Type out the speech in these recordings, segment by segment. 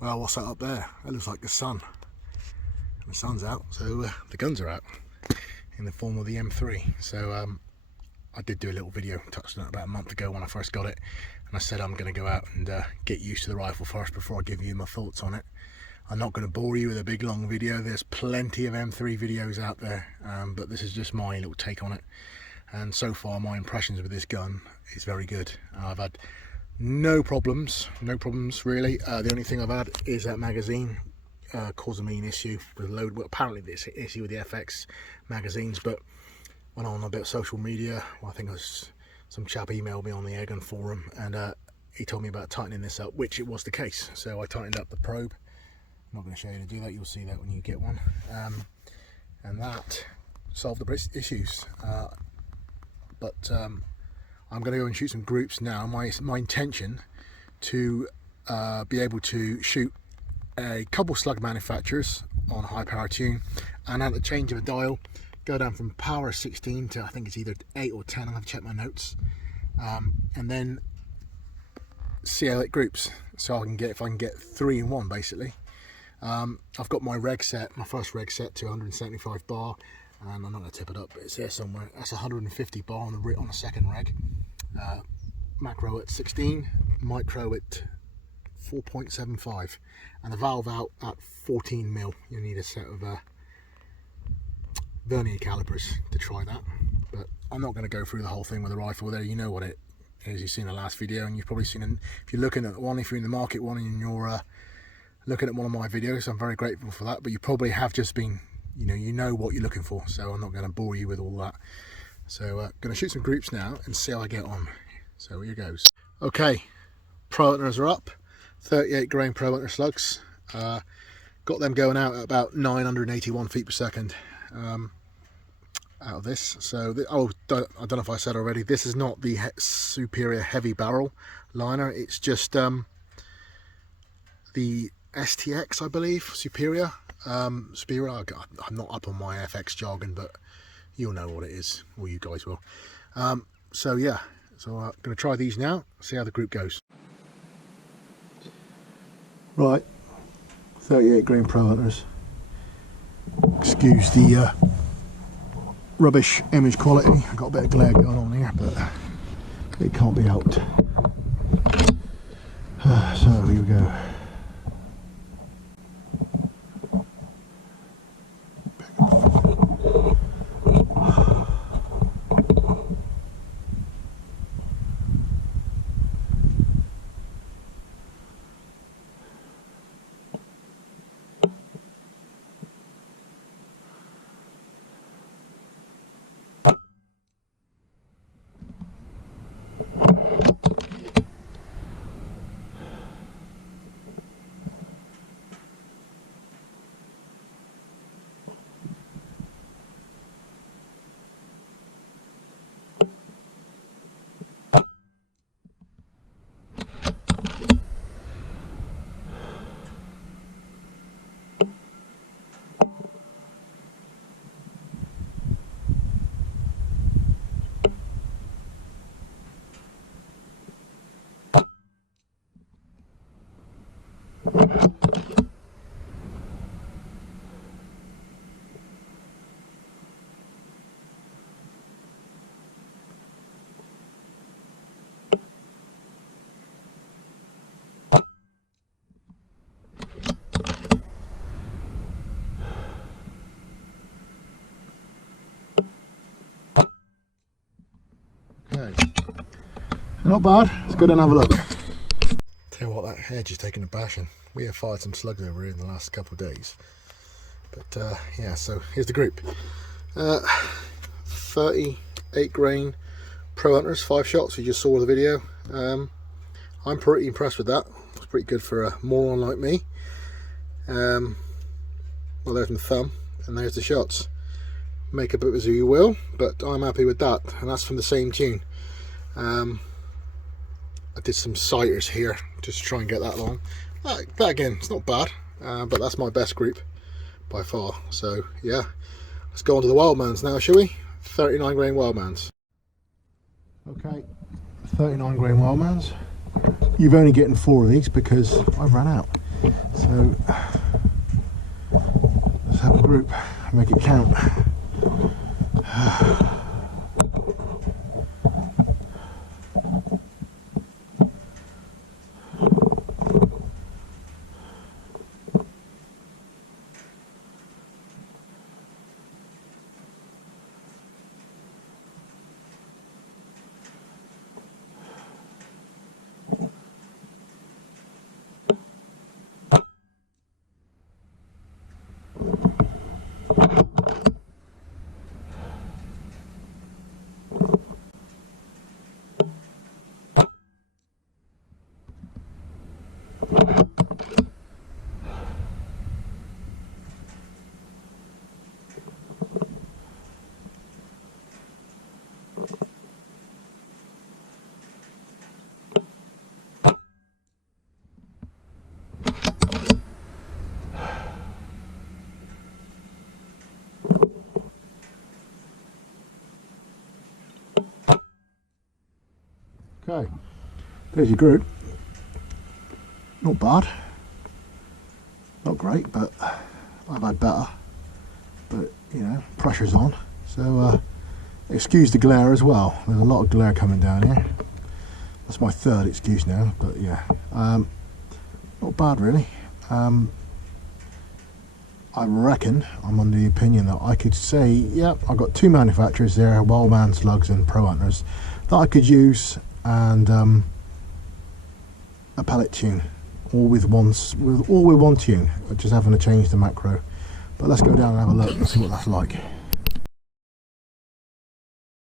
Well, what's that up there? That looks like the sun. And the sun's out, so the guns are out in the form of the M3. So I did do a little video, touched on it about a month ago when I first got it, and I said I'm going to go out and get used to the rifle first before I give you my thoughts on it. I'm not going to bore you with a big long video. There's plenty of M3 videos out there, but this is just my little take on it. And so far my impressions with this gun is very good. I've had no problems really. The only thing I've had is that magazine causing me an issue with load. Well, apparently this issue with the FX magazines, but went on a bit of social media. Well, I think it was some chap emailed me on the Airgun forum, and he told me about tightening this up, which it was the case. So I tightened up the probe. I'm not going to show you how to do that, you'll see that when you get one, and that solved the issues. But I'm going to go and shoot some groups now. My intention to be able to shoot a couple slug manufacturers on high power tune, and at the change of a dial go down from power 16 to I think it's either 8 or 10. I'll have to check my notes, and then see how it groups, so I can get, if I can get 3 in 1 basically. I've got my reg set, my first reg set to 175 bar, and I'm not going to tip it up, but it's there somewhere. That's 150 bar on the second reg. Macro at 16, micro at 4.75, and the valve out at 14 mil. You need a set of vernier calipers to try that, but I'm not going to go through the whole thing with the rifle there. You know what it is, you've seen the last video, and you've probably seen, if you're looking at one, if you're in the market one and you're looking at one of my videos, I'm very grateful for that, but you probably have just been, you know what you're looking for, so I'm not going to bore you with all that. So going to shoot some groups now and see how I get on. So here goes. Okay, Pro Hunters are up, 38 grain Pro Hunter slugs. Got them going out at about 981 feet per second out of this. So I don't know if I said already, this is not the superior heavy barrel liner, it's just the STX, I believe, superior. I'm not up on my FX jargon, but you'll know what it is, or you guys will. So yeah, so I'm going to try these now, see how the group goes. Right, 38 grain Pro Hunters. Excuse the rubbish image quality. I've got a bit of glare going on here, but it can't be helped. So here we go. Not bad, let's go down and have a look. Tell you what, that hedge is taking a bashing. We have fired some slugs over here in the last couple of days. But yeah, so here's the group. 38 grain Pro Hunters, 5 shots, you just saw the video. I'm pretty impressed with that. It's pretty good for a moron like me. Well, there's my thumb, and there's the shots. Make of it as you will, but I'm happy with that, and that's from the same tune. I did some sighters here just to try and get that long. That again, it's not bad, but that's my best group by far. So yeah, let's go on to the WILDMANs now, shall we? 39 grain WILDMANs. Okay, 39 grain WILDMANs. You've only getting 4 of these because I've ran out. So let's have a group, make it count. Okay, there's your group. Not bad, not great, but I've had better. But you know, pressure's on, so excuse the glare as well. There's a lot of glare coming down here. That's my third excuse now, but yeah, not bad really. I reckon I'm under the opinion that I could say, yeah, I've got two manufacturers there, WILDMAN, Slugs and PROHUNTERs, that I could use, and a pellet tune, all with one tune, just having to change the macro. But let's go down and have a look and see what that's like.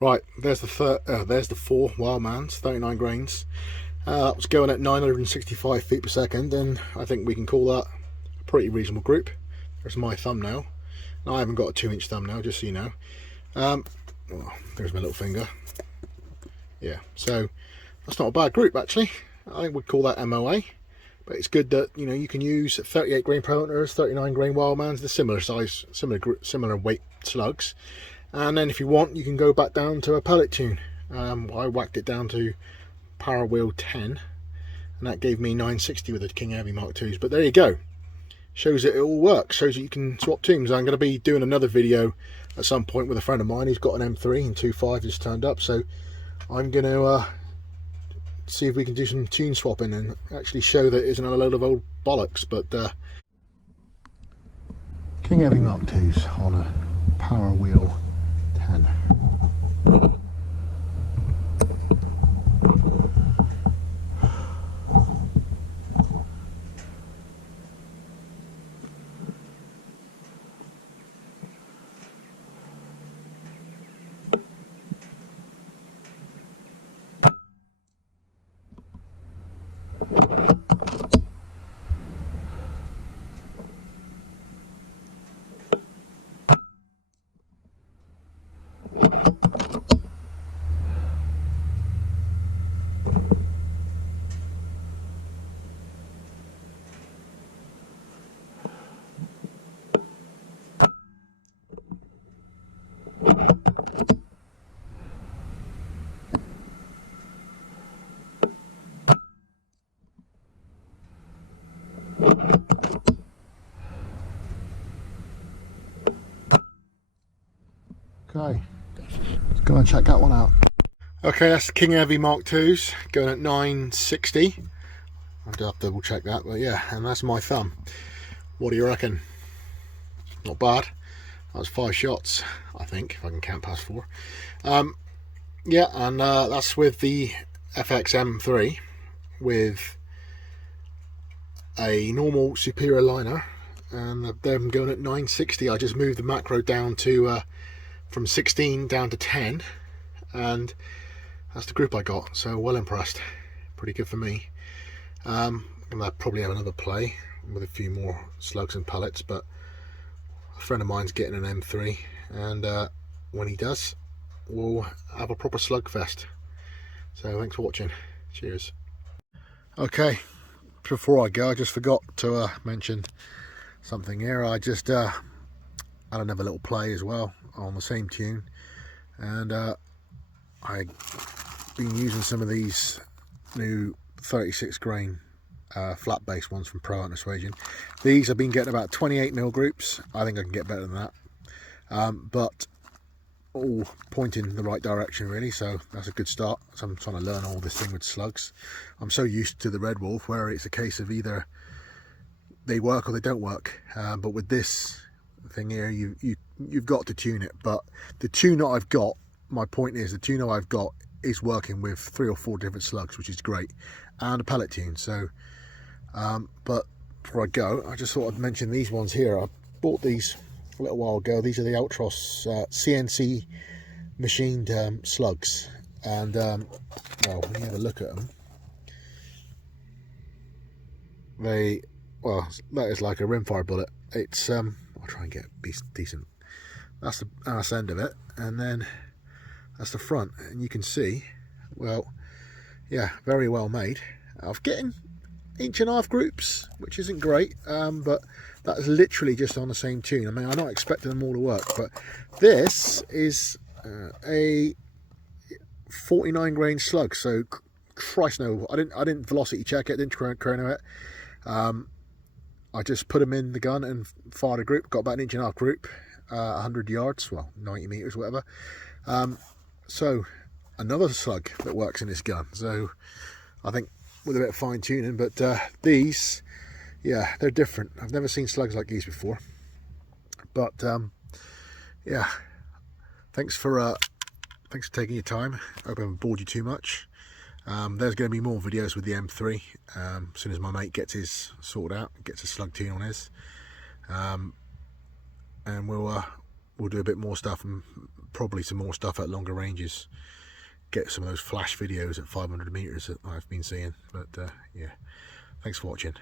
Right, there's the four WILDMANs, 39 grains. That was going at 965 feet per second, and I think we can call that a pretty reasonable group. There's my thumbnail. Now, I haven't got a 2-inch thumbnail, just so you know. Oh, there's my little finger. Yeah, so that's not a bad group actually. I think we'd call that MOA. But it's good that, you know, you can use 38 grain PROHUNTERs, 39 grain WILDMANs, the similar size, similar weight slugs. And then if you want, you can go back down to a pellet tune. I whacked it down to Power Wheel 10, and that gave me 960 with the King Heavy Mark IIs. But there you go. Shows that it all works. Shows that you can swap tunes. I'm going to be doing another video at some point with a friend of mine. He's got an M3 and 2.5 just turned up. So I'm going to see if we can do some tune swapping and actually show that it isn't a load of old bollocks. But King Heavy Mark IIs on a Power Wheel 10. Okay, let's go and check that one out. Okay, that's the King Heavy Mark IIs going at 960. I'll have to double check that, but yeah, and that's my thumb. What do you reckon? Not bad. That was 5 shots, I think, if I can count past 4. Yeah, and that's with the FX M3 with a normal superior liner, and them going at 960. I just moved the macro down to from 16 down to 10, and that's the group I got. So well impressed. Pretty good for me. I'm gonna probably have another play with a few more slugs and pellets, but a friend of mine's getting an M3, and when he does, we'll have a proper slug fest. So thanks for watching. Cheers. Okay, before I go, I just forgot to mention something here. I just had another little play as well on the same tune, and I've been using some of these new 36 grain flat base ones from PROHUNTER Persuasion. These I've been getting about 28mm groups. I think I can get better than that, but all pointing in the right direction really, so that's a good start. So I'm trying to learn all this thing with slugs. I'm so used to the Red Wolf where it's a case of either they work or they don't work, but with this thing here you've got to tune it. But the tuner I've got, my point is, the tuner I've got is working with 3 or 4 different slugs, which is great, and a pellet tune. So but before I go, I just thought I'd mention these ones here. I bought these a little while ago. These are the Ultros CNC machined slugs, and well, when you have a look at them, well, that is like a rimfire bullet. It's I'll try and get decent. That's the ass end of it, and then that's the front, and you can see, well, yeah, very well made. I'm getting 1.5" groups, which isn't great, but that's literally just on the same tune. I mean, I'm not expecting them all to work, but this is a 49 grain slug, so Christ no, I didn't velocity check it, didn't chrono it. I just put them in the gun and fired a group, got about 1.5" group, 100 yards, well, 90 meters, whatever. So another slug that works in this gun. So I think with a bit of fine tuning, but these, yeah, they're different. I've never seen slugs like these before, but yeah, thanks for taking your time. I hope I haven't bored you too much. There's going to be more videos with the M3 as soon as my mate gets his sorted out, gets a slug tune on his, and we'll do a bit more stuff, and probably some more stuff at longer ranges. Get some of those flash videos at 500 meters that I've been seeing. But yeah, thanks for watching.